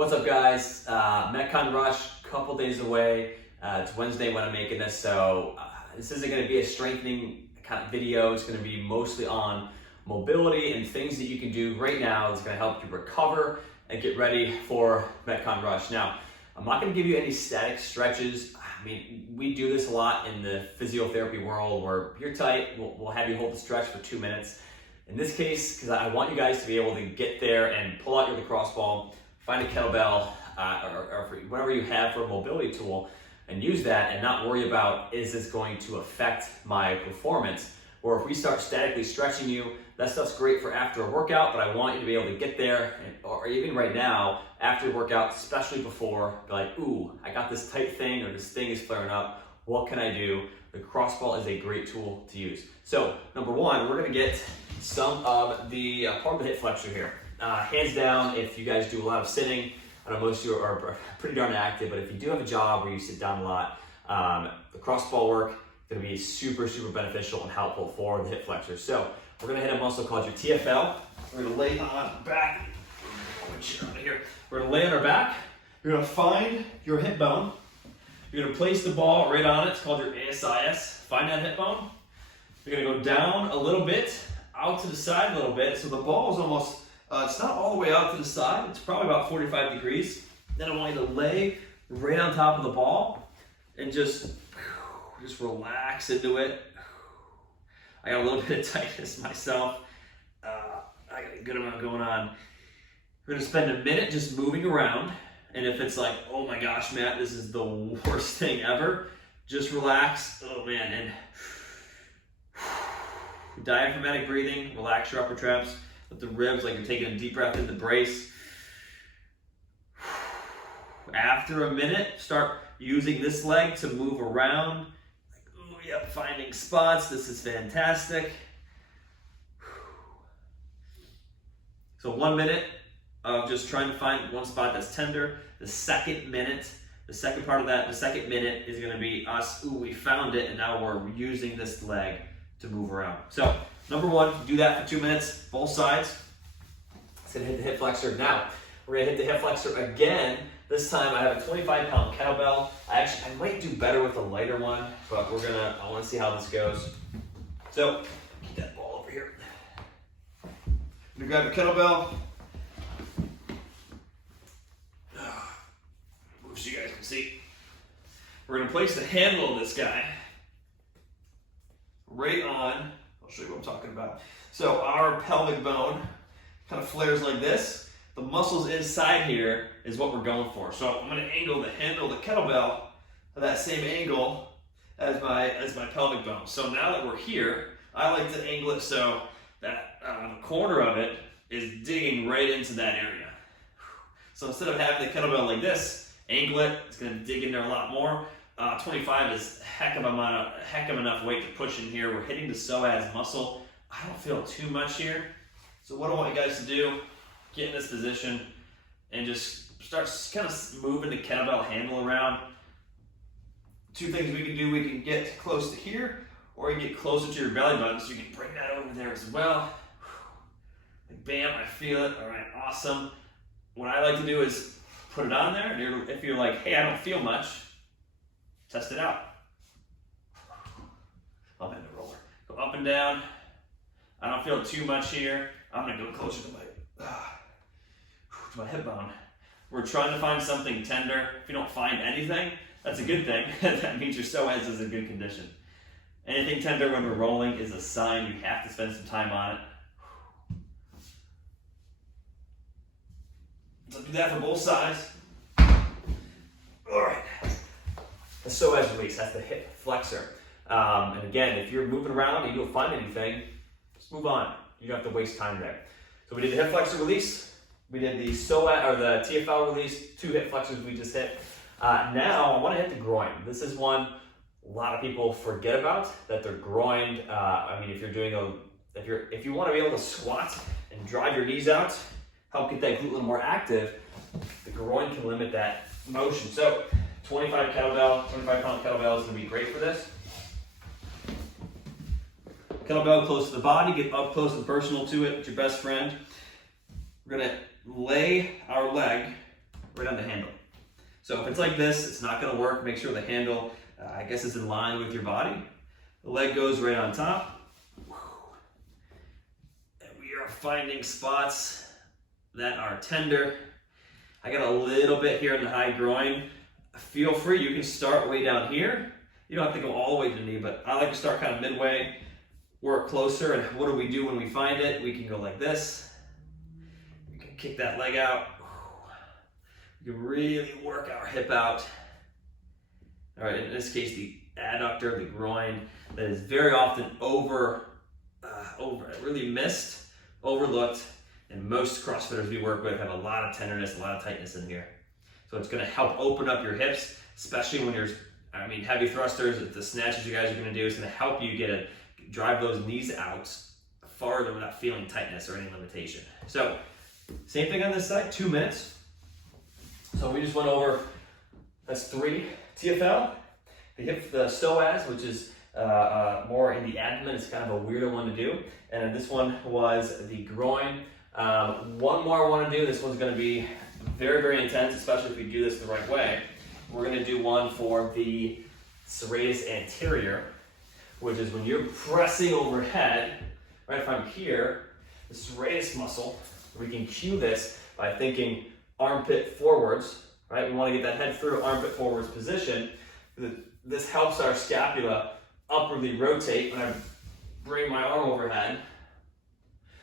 What's up, guys? METCON Rush, couple days away. It's Wednesday when I'm making this, so this isn't going to be a strengthening kind of video. It's going to be mostly on mobility and things that you can do right now that's going to help you recover and get ready for METCON Rush. Now, I'm not going to give you any static stretches. I mean, we do this a lot in the physiotherapy world where you're tight, we'll have you hold the stretch for 2 minutes. In this case, because I want you guys to be able to get there and pull out your lacrosse ball, find a kettlebell or whatever you have for a mobility tool and use that and not worry about, is this going to affect my performance? Or if we start statically stretching you, that stuff's great for after a workout, but I want you to be able to get there, or even right now, after a workout, especially before, be like, ooh, I got this tight thing or this thing is flaring up. What can I do? The crossball is a great tool to use. So, number one, we're gonna get some of the part of the hip flexor here. Hands down, if you guys do a lot of sitting, I know most of you are pretty darn active, but if you do have a job where you sit down a lot, the crossball work is gonna be super, super beneficial and helpful for the hip flexor. So we're gonna hit a muscle called your TFL. We're gonna lay on the back. We're gonna lay on our back. You're gonna find your hip bone. You're gonna place the ball right on it. It's called your ASIS. Find that hip bone. You're gonna go down a little bit, out to the side a little bit. So the ball is almost, it's not all the way out to the side. It's probably about 45 degrees. Then I want you to lay right on top of the ball and just relax into it. I got a little bit of tightness myself. I got a good amount going on. We're gonna spend a minute just moving around. And if it's like, oh my gosh, Matt, this is the worst thing ever, just relax. Oh man, and diaphragmatic breathing, relax your upper traps. Let the ribs, like you're taking a deep breath in the brace. After a minute, start using this leg to move around. Like, oh, yep, finding spots. This is fantastic. So 1 minute of just trying to find one spot that's tender. The second minute, the second part of that, the second minute is going to be us, ooh, we found it, and now we're using this leg to move around. So, number one, do that for 2 minutes, both sides. It's going to hit the hip flexor. Now, we're going to hit the hip flexor again. This time I have a 25-pound kettlebell. I might do better with a lighter one, but I want to see how this goes. So, keep that ball over here. I'm going to grab your kettlebell. Move so you guys can see. We're going to place the handle of this guy right on, I'll show you what I'm talking about. So our pelvic bone kind of flares like this. The muscles inside here is what we're going for. So I'm going to angle the handle of the kettlebell to that same angle as my pelvic bone. So now that we're here, I like to angle it so that the corner of it is digging right into that area. So instead of having the kettlebell like this, angle it, it's going to dig in there a lot more. 25 is a heck of enough weight to push in here. We're hitting the psoas muscle. I don't feel too much here. So what I want you guys to do, get in this position and just start kind of moving the kettlebell handle around. Two things we can do, we can get close to here, or you can get closer to your belly button, so you can bring that over there as well. Like, bam, I feel it. All right, awesome. What I like to do is put it on there, and if you're like, hey, I don't feel much, test it out. I'm in the roller. Go up and down. I don't feel too much here. I'm gonna go closer to my hip bone. We're trying to find something tender. If you don't find anything, that's a good thing. That means your psoas is in good condition. Anything tender when we're rolling is a sign you have to spend some time on it. So do that for both sides. All right. The psoas release, that's the hip flexor. And again, if you're moving around and you don't find anything, just move on. You don't have to waste time there. So we did the hip flexor release. We did the psoas or the TFL release. 2 hip flexors we just hit. Now I want to hit the groin. This is one a lot of people forget about, that they're groined. I mean, if you want to be able to squat and drive your knees out, help get that glute a little more active, the groin can limit that motion. So 25 pound kettlebell is going to be great for this. Kettlebell close to the body, get up close and personal to it. It's your best friend. We're going to lay our leg right on the handle. So if it's like this, it's not gonna work. Make sure the handle, I guess, is in line with your body. The leg goes right on top. And we are finding spots that are tender. I got a little bit here in the high groin. Feel free, you can start way down here. You don't have to go all the way to the knee, but I like to start kind of midway, work closer, and what do we do when we find it? We can go like this. We can kick that leg out. We can really work our hip out. All right, in this case, the adductor, the groin, that is very often really missed, overlooked, and most CrossFitters we work with have a lot of tenderness, a lot of tightness in here. So it's gonna help open up your hips, especially when you're, heavy thrusters, the snatches you guys are gonna do, is gonna help you drive those knees out farther without feeling tightness or any limitation. So, same thing on this side, 2 minutes. So we just went over, that's 3 TFL. The psoas, which is more in the abdomen, is kind of a weirder one to do. And then this one was the groin. One more I want to do. This one's going to be very, very intense, especially if we do this the right way. We're going to do one for the serratus anterior, which is when you're pressing overhead, right? If I'm here, the serratus muscle, we can cue this by thinking armpit forwards, right? We want to get that head through armpit forwards position. This helps our scapula upwardly rotate. When I bring my arm overhead,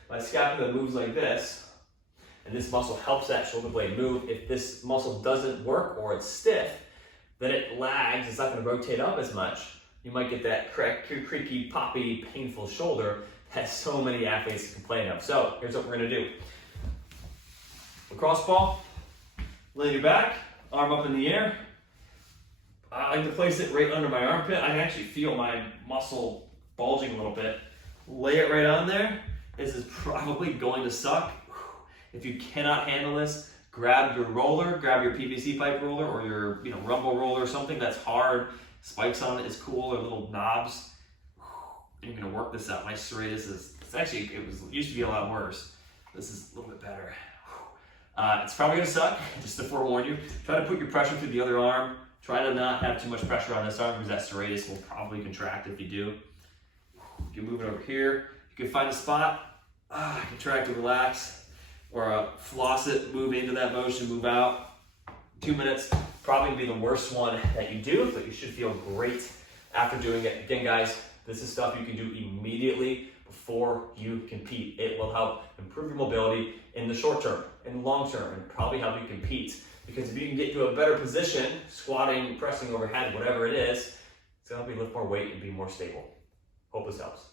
my scapula moves like this, and this muscle helps that shoulder blade move. If this muscle doesn't work or it's stiff, then it lags. It's not going to rotate up as much. You might get that creaky, poppy, painful shoulder that so many athletes complain of. So here's what we're going to do. Lacrosse ball, lay your back, arm up in the air. I like to place it right under my armpit. I can actually feel my muscle bulging a little bit. Lay it right on there. This is probably going to suck. If you cannot handle this, grab your roller, grab your PVC pipe roller or your rumble roller or something that's hard. Spikes on it is cool, or little knobs. You're gonna work this out. My serratus used to be a lot worse. This is a little bit better. It's probably gonna suck, just to forewarn you. Try to put your pressure through the other arm. Try to not have too much pressure on this arm because that serratus will probably contract if you do. You can move it over here. You can find a spot, contract to relax, or floss it, move into that motion, move out. 2 minutes, probably gonna be the worst one that you do, but you should feel great after doing it. Again, guys, this is stuff you can do immediately before you compete. It will help improve your mobility in the short term, in the long term, and probably help you compete. Because if you can get to a better position, squatting, pressing overhead, whatever it is, it's gonna help you lift more weight and be more stable. Hope this helps.